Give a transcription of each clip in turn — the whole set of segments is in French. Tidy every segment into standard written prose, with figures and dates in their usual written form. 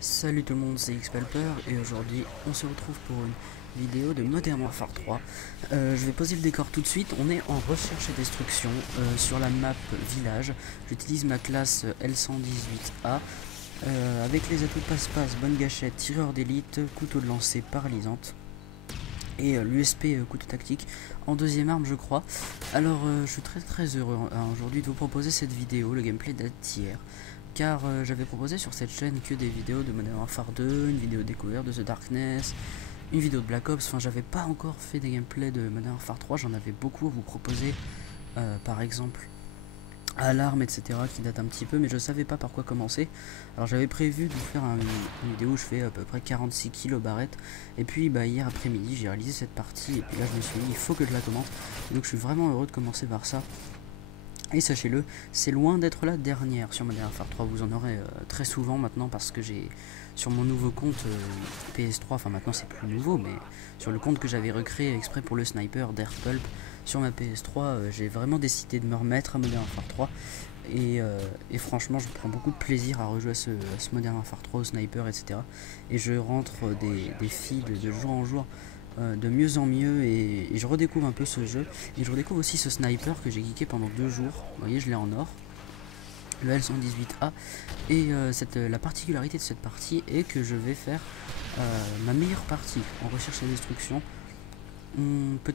Salut tout le monde, c'est Xpalper et aujourd'hui on se retrouve pour une vidéo de Modern Warfare 3. Je vais poser le décor tout de suite. On est en recherche et destruction sur la map village. J'utilise ma classe L118A avec les atouts passe-passe, bonne gâchette, tireur d'élite, couteau de lancer paralysante et l'USP couteau tactique en deuxième arme je crois. Alors je suis très heureux aujourd'hui de vous proposer cette vidéo. Le gameplay date d'hier car j'avais proposé sur cette chaîne que des vidéos de Modern Warfare 2, une vidéo découverte de The Darkness, une vidéo de Black Ops. Enfin, j'avais pas encore fait des gameplays de Modern Warfare 3, j'en avais beaucoup à vous proposer, par exemple Alarme, etc., qui date un petit peu, mais je savais pas par quoi commencer. Alors j'avais prévu de vous faire une vidéo où je fais à peu près 46 kills au barrette, et puis hier après-midi j'ai réalisé cette partie, et puis là je me suis dit il faut que je la commente, et donc je suis vraiment heureux de commencer par ça. Et sachez-le, c'est loin d'être la dernière sur Modern Warfare 3, vous en aurez très souvent maintenant parce que j'ai sur mon nouveau compte PS3, enfin maintenant c'est plus nouveau, mais sur le compte que j'avais recréé exprès pour le sniper d'Airpulp sur ma PS3, j'ai vraiment décidé de me remettre à Modern Warfare 3 et franchement je prends beaucoup de plaisir à rejouer à ce Modern Warfare 3 au sniper, etc. Et je rentre des feeds de jour en jour de mieux en mieux et je redécouvre un peu ce jeu et je redécouvre aussi ce sniper que j'ai geeké pendant 2 jours. Vous voyez, je l'ai en or, le L118A, et la particularité de cette partie est que je vais faire ma meilleure partie en recherche et destruction. On peut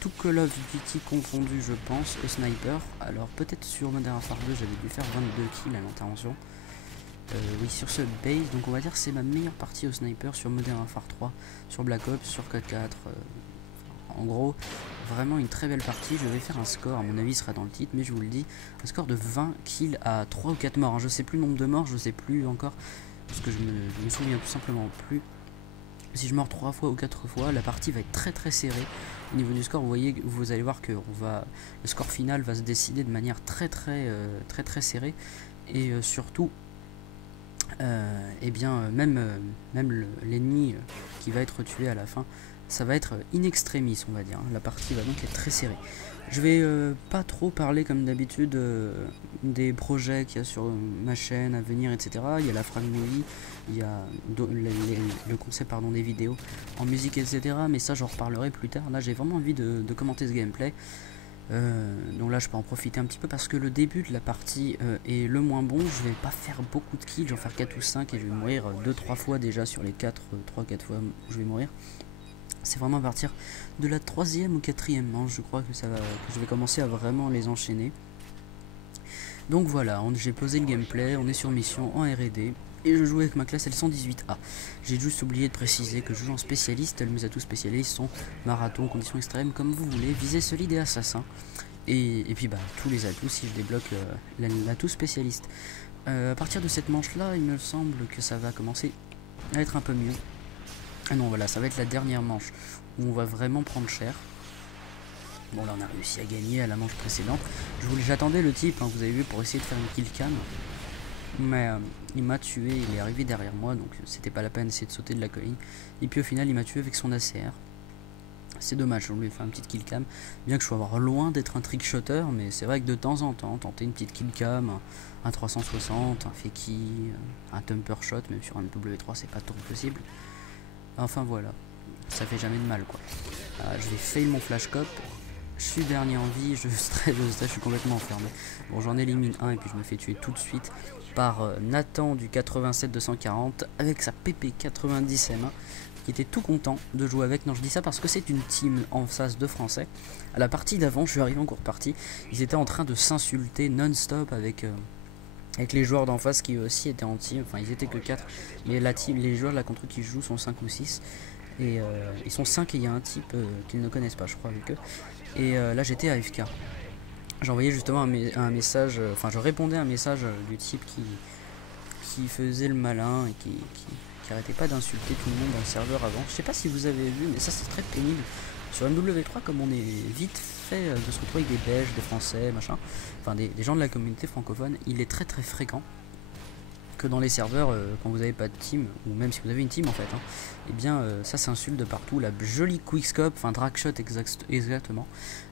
tout Call of Duty confondu je pense au sniper. Alors peut-être sur Modern Warfare 2 j'avais dû faire 22 kills à l'intervention. Oui, sur ce base, donc on va dire que c'est ma meilleure partie au sniper sur Modern Warfare 3, sur Black Ops, sur K4. En gros, vraiment une très belle partie. Je vais faire un score, à mon avis, sera dans le titre, mais je vous le dis, un score de 20 kills à 3 ou 4 morts. Je sais plus le nombre de morts, je sais plus encore, parce que je me souviens tout simplement plus. Si je meurs 3 fois ou 4 fois, la partie va être très serrée. Au niveau du score, vous allez voir que le score final va se décider de manière très serrée. Et surtout, même l'ennemi qui va être tué à la fin, ça va être in extremis, on va dire. La partie va donc être très serrée. Je vais pas trop parler comme d'habitude des projets qu'il y a sur ma chaîne à venir, etc. Il y a la Frag Movie, il y a le concept des vidéos en musique, etc. Mais ça j'en reparlerai plus tard. Là j'ai vraiment envie de commenter ce gameplay. Donc là je peux en profiter un petit peu parce que le début de la partie est le moins bon. Je vais pas faire beaucoup de kills, je vais en faire 4 ou 5 et je vais mourir 2-3 fois déjà sur les 3-4 fois où je vais mourir. C'est vraiment à partir de la 3e ou 4e manche, je crois que je vais commencer à vraiment les enchaîner. Donc voilà, j'ai posé le gameplay, on est sur mission en R&D. Et je joue avec ma classe L118A. J'ai juste oublié de préciser que je joue en spécialiste. Mes atouts spécialistes sont marathon, conditions extrêmes, comme vous voulez, visée solide et assassin. Et puis tous les atouts si je débloque l'atout spécialiste. À partir de cette manche là, il me semble que ça va commencer à être un peu mieux. Ah non, voilà, ça va être la dernière manche où on va vraiment prendre cher. Bon, là on a réussi à gagner à la manche précédente. J'attendais le type, vous avez vu, pour essayer de faire une kill cam. Mais il m'a tué, il est arrivé derrière moi, donc c'était pas la peine d'essayer de sauter de la colline. Et puis au final il m'a tué avec son ACR. C'est dommage, je voulais faire une petite kill cam, bien que je sois loin d'être un trickshotter, mais c'est vrai que de temps en temps, tenter une petite kill cam, un 360, un fakie, un thumper shot, même sur un W3 c'est pas trop possible. Enfin voilà, ça fait jamais de mal quoi. Je vais fail mon flash cop. Je suis dernier en vie, je stresse, je suis complètement enfermé. Bon, j'en élimine un et puis je me fais tuer tout de suite par Nathan du 87-240 avec sa PP90 M1 qui était tout content de jouer avec. Non, je dis ça parce que c'est une team en face de français. À la partie d'avant, je suis arrivé en cours partie, ils étaient en train de s'insulter non-stop avec les joueurs d'en face qui aussi étaient en team. Enfin, ils étaient que 4, mais les joueurs là contre qui je joue sont 5 ou 6. Et ils sont 5 et il y a un type qu'ils ne connaissent pas, je crois, avec eux. Et là j'étais AFK. J'envoyais justement un message, je répondais à un message du type qui faisait le malin et qui arrêtait pas d'insulter tout le monde dans le serveur avant. Je sais pas si vous avez vu, mais ça c'est très pénible. Sur MW3, comme on est vite fait de se retrouver avec des Belges, des Français, machin, enfin des gens de la communauté francophone, il est très fréquent que dans les serveurs, quand vous n'avez pas de team, ou même si vous avez une team en fait, et bien ça s'insulte de partout. La jolie quickscope, enfin dragshot exactement.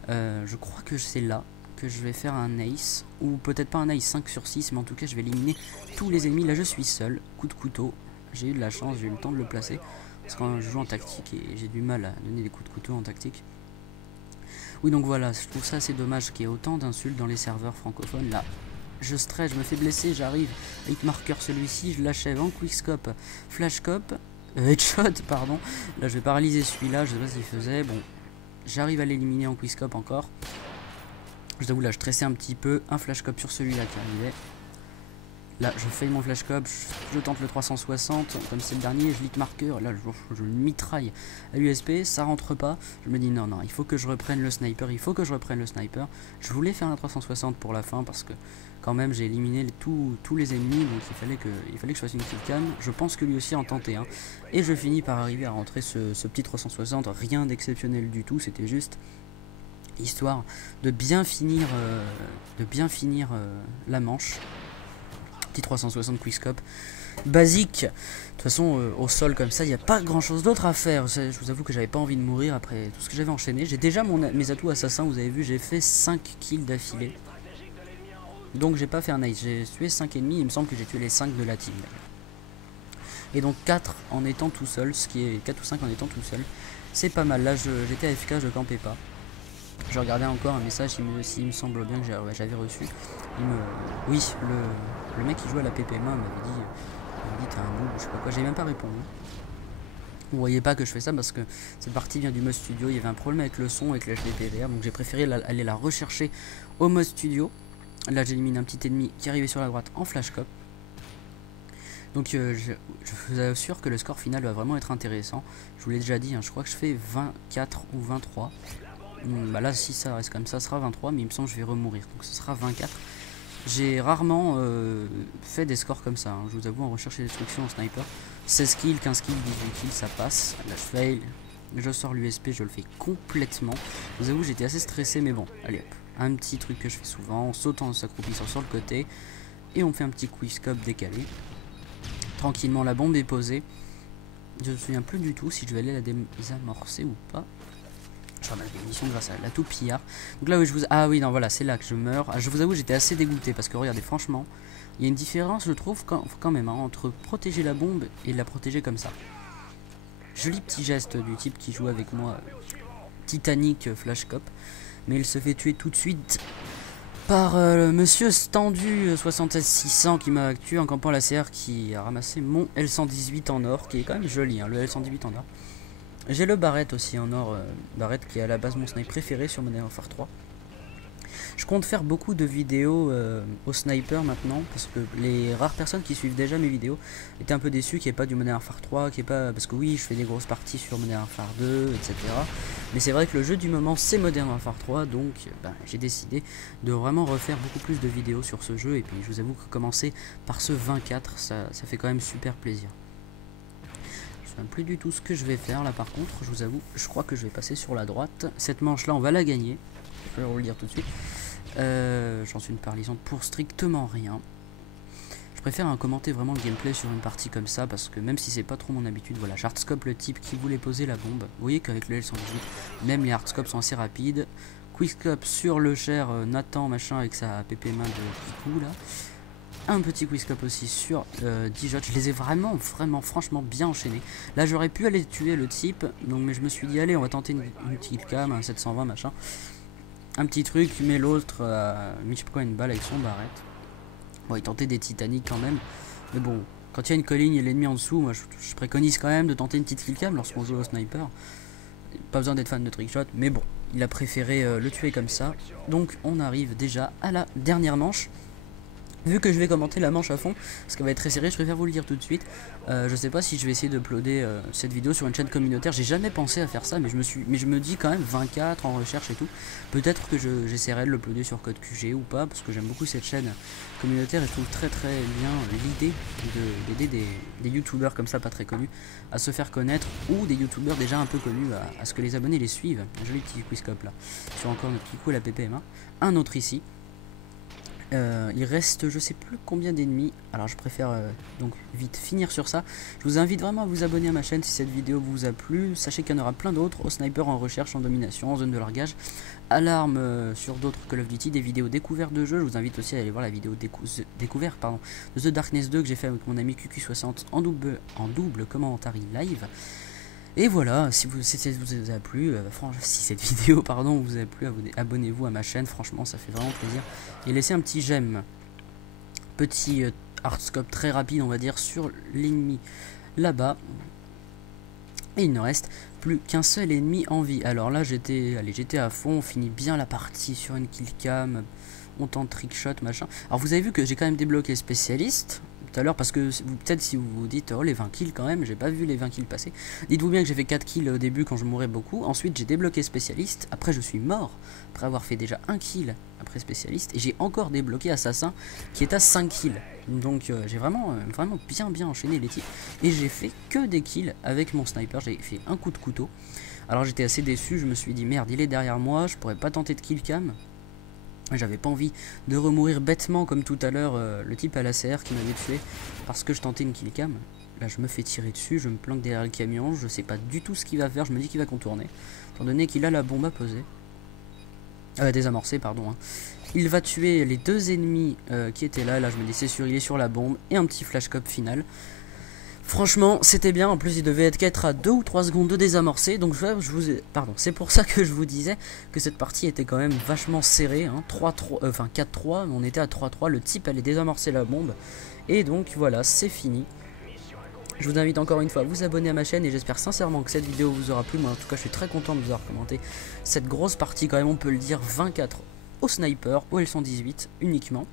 Je crois que c'est là que je vais faire un ace, ou peut-être pas un ace 5 sur 6, mais en tout cas je vais éliminer tous les ennemis. Là je suis seul, coup de couteau, j'ai eu de la chance, j'ai eu le temps de le placer. Parce que quand je joue en tactique et j'ai du mal à donner des coups de couteau en tactique. Oui, donc voilà, je trouve ça assez dommage qu'il y ait autant d'insultes dans les serveurs francophones. Là, je stresse, je me fais blesser, j'arrive. Hitmarker celui-ci, je l'achève en quickscope, flashcope, headshot, pardon. Là, je vais paralyser celui-là, je sais pas ce qu'il faisait. Bon, j'arrive à l'éliminer en quickscope encore. Je t'avoue, là, je stressais un petit peu. Un flashcope sur celui-là qui arrivait. Là, je fais mon flashcope, je tente le 360, comme c'est le dernier, je lit marqueur, là, je le mitraille à l'USP, ça rentre pas. Je me dis non, il faut que je reprenne le sniper, Je voulais faire un 360 pour la fin, parce que quand même, j'ai éliminé tous les ennemis, donc il fallait que je fasse une killcam. Je pense que lui aussi en tentait un. Et je finis par arriver à rentrer ce petit 360, rien d'exceptionnel du tout, c'était juste histoire de bien finir, la manche. Petit 360 quickscope basique. De toute façon, au sol comme ça, il n'y a pas grand chose d'autre à faire. Je vous avoue que j'avais pas envie de mourir après tout ce que j'avais enchaîné. J'ai déjà mes atouts assassins, vous avez vu, j'ai fait 5 kills d'affilée. Donc j'ai pas fait un ace, j'ai tué 5 ennemis, il me semble que j'ai tué les 5 de la team. Et donc 4 en étant tout seul, ce qui est 4 ou 5 en étant tout seul. C'est pas mal, là j'étais AFK, je campais pas. Je regardais encore un message, s'il me semble bien que j'avais reçu. Oui, le mec qui joue à la PPMA m'avait dit t'es un noob, je sais pas quoi, j'ai même pas répondu. Vous voyez pas que je fais ça parce que cette partie vient du mode studio, il y avait un problème avec le son, avec l'HDPVR, donc j'ai préféré aller la rechercher au mode studio. Là j'élimine un petit ennemi qui arrivait sur la droite en flashcop. Donc je vous assure que le score final va vraiment être intéressant. Je vous l'ai déjà dit, hein, je crois que je fais 24 ou 23. Bah là si ça reste comme ça sera 23, mais il me semble que je vais remourir, donc ce sera 24. J'ai rarement fait des scores comme ça, hein. Je vous avoue, en recherche et destruction en sniper, 16 kills, 15 kills, 18 kills, ça passe. Là je fail, je sors l'USP, je le fais complètement. Je vous avoue, j'étais assez stressé, mais bon, allez hop, un petit truc que je fais souvent, en sautant, en s'accroupissant sur le côté, et on fait un petit quickscope décalé. Tranquillement, la bombe est posée. Je ne me souviens plus du tout si je vais aller la désamorcer ou pas. J'en ai des missions grâce à la toupillard. Donc là où je vous... Ah oui, non, voilà, c'est là que je meurs. Je vous avoue, j'étais assez dégoûté parce que regardez, franchement, il y a une différence, je trouve, quand même, hein, entre protéger la bombe et la protéger comme ça. Joli petit geste du type qui joue avec moi, Titanic Flashcop. Mais il se fait tuer tout de suite par monsieur Standu 67600 qui m'a tué en campant la CR, qui a ramassé mon L118 en or, qui est quand même joli, hein, le L118 en or. J'ai le Barrett aussi en or, Barrett qui est à la base mon sniper préféré sur Modern Warfare 3. Je compte faire beaucoup de vidéos au sniper maintenant, parce que les rares personnes qui suivent déjà mes vidéos étaient un peu déçues qu'il n'y ait pas du Modern Warfare 3, qu'il n'y ait pas... parce que oui, je fais des grosses parties sur Modern Warfare 2, etc. Mais c'est vrai que le jeu du moment c'est Modern Warfare 3, donc j'ai décidé de vraiment refaire beaucoup plus de vidéos sur ce jeu, et puis je vous avoue que commencer par ce 24, ça fait quand même super plaisir. Je ne sais plus du tout ce que je vais faire là par contre, je vous avoue, je crois que je vais passer sur la droite. Cette manche là on va la gagner, je vais vous le dire tout de suite. J'en suis une paralysante pour strictement rien. Je préfère commenter vraiment le gameplay sur une partie comme ça, parce que même si c'est pas trop mon habitude, voilà, j'hardscope le type qui voulait poser la bombe. Vous voyez qu'avec le L118, même les hardscopes sont assez rapides. Quickscope sur le cher Nathan machin avec sa PP main de Kikou là. Un petit quickscope aussi sur Dijot. Je les ai vraiment franchement bien enchaînés. Là j'aurais pu aller tuer le type, donc, mais je me suis dit allez on va tenter une petite cam, un 720 machin. Un petit truc, mais l'autre a mis je sais pas quoi une balle avec son Barrett. Bon il tentait des Titanic quand même. Mais bon, quand il y a une colline et l'ennemi en dessous, moi je préconise quand même de tenter une petite killcam lorsqu'on joue au sniper. Pas besoin d'être fan de trickshot, mais bon, il a préféré le tuer comme ça. Donc on arrive déjà à la dernière manche. Vu que je vais commenter la manche à fond, parce qu'elle va être très serrée, je préfère vous le dire tout de suite. Je sais pas si je vais essayer d'uploader cette vidéo sur une chaîne communautaire. J'ai jamais pensé à faire ça, mais je me dis quand même 24 en recherche et tout. Peut-être que j'essaierai de l'uploader sur Code QG ou pas, parce que j'aime beaucoup cette chaîne communautaire et je trouve très bien l'idée d'aider des youtubeurs comme ça pas très connus à se faire connaître, ou des youtubeurs déjà un peu connus à ce que les abonnés les suivent. Un joli petit quizscope là, sur encore notre petit coup à la PPMA. Un autre ici. Il reste je sais plus combien d'ennemis. Alors je préfère donc vite finir sur ça. Je vous invite vraiment à vous abonner à ma chaîne si cette vidéo vous a plu. Sachez qu'il y en aura plein d'autres, au sniper, en recherche, en domination, en zone de largage, à l'arme, sur d'autres Call of Duty, des vidéos découvertes de jeux. Je vous invite aussi à aller voir la vidéo découverte de The Darkness 2 que j'ai fait avec mon ami QQ60 en double commentary live. Et voilà, si ça vous a plu, si cette vidéo vous a plu, abonnez-vous à ma chaîne, franchement ça fait vraiment plaisir. Et laissez un petit j'aime, petit hardscope très rapide on va dire sur l'ennemi là-bas. Et il ne reste plus qu'un seul ennemi en vie. Alors là j'étais à fond, on finit bien la partie sur une killcam, on tente trickshot machin. Alors vous avez vu que j'ai quand même débloqué spécialiste tout à l'heure, parce que peut-être si vous vous dites oh les 20 kills quand même, j'ai pas vu les 20 kills passer. Dites-vous bien que j'ai fait 4 kills au début quand je mourais beaucoup. Ensuite j'ai débloqué spécialiste, après je suis mort après avoir fait déjà 1 kill après spécialiste, et j'ai encore débloqué assassin qui est à 5 kills. Donc j'ai vraiment bien enchaîné les tirs, et j'ai fait que des kills avec mon sniper. J'ai fait un coup de couteau. Alors j'étais assez déçu, je me suis dit merde, il est derrière moi, je pourrais pas tenter de kill cam. J'avais pas envie de remourir bêtement comme tout à l'heure le type à l'ACR qui m'avait tué parce que je tentais une killcam. Là je me fais tirer dessus, je me planque derrière le camion, je sais pas du tout ce qu'il va faire, je me dis qu'il va contourner, étant donné qu'il a la bombe à poser. Désamorcer, pardon. Hein. Il va tuer les deux ennemis qui étaient là, je me dis c'est sûr, il est sur la bombe, et un petit flashcop final. Franchement, c'était bien. En plus, il devait être à 2 ou 3 secondes de désamorcer. Donc, c'est pour ça que je vous disais que cette partie était quand même vachement serrée. Hein. 4-3, on était à 3-3. Le type allait désamorcer la bombe. Et donc, voilà, c'est fini. Je vous invite encore une fois à vous abonner à ma chaîne. Et j'espère sincèrement que cette vidéo vous aura plu. Moi, en tout cas, je suis très content de vous avoir commenté cette grosse partie, quand même, on peut le dire, 24 au sniper, au L118 uniquement.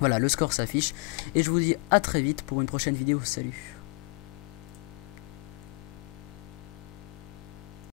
Voilà, le score s'affiche, et je vous dis à très vite pour une prochaine vidéo. Salut!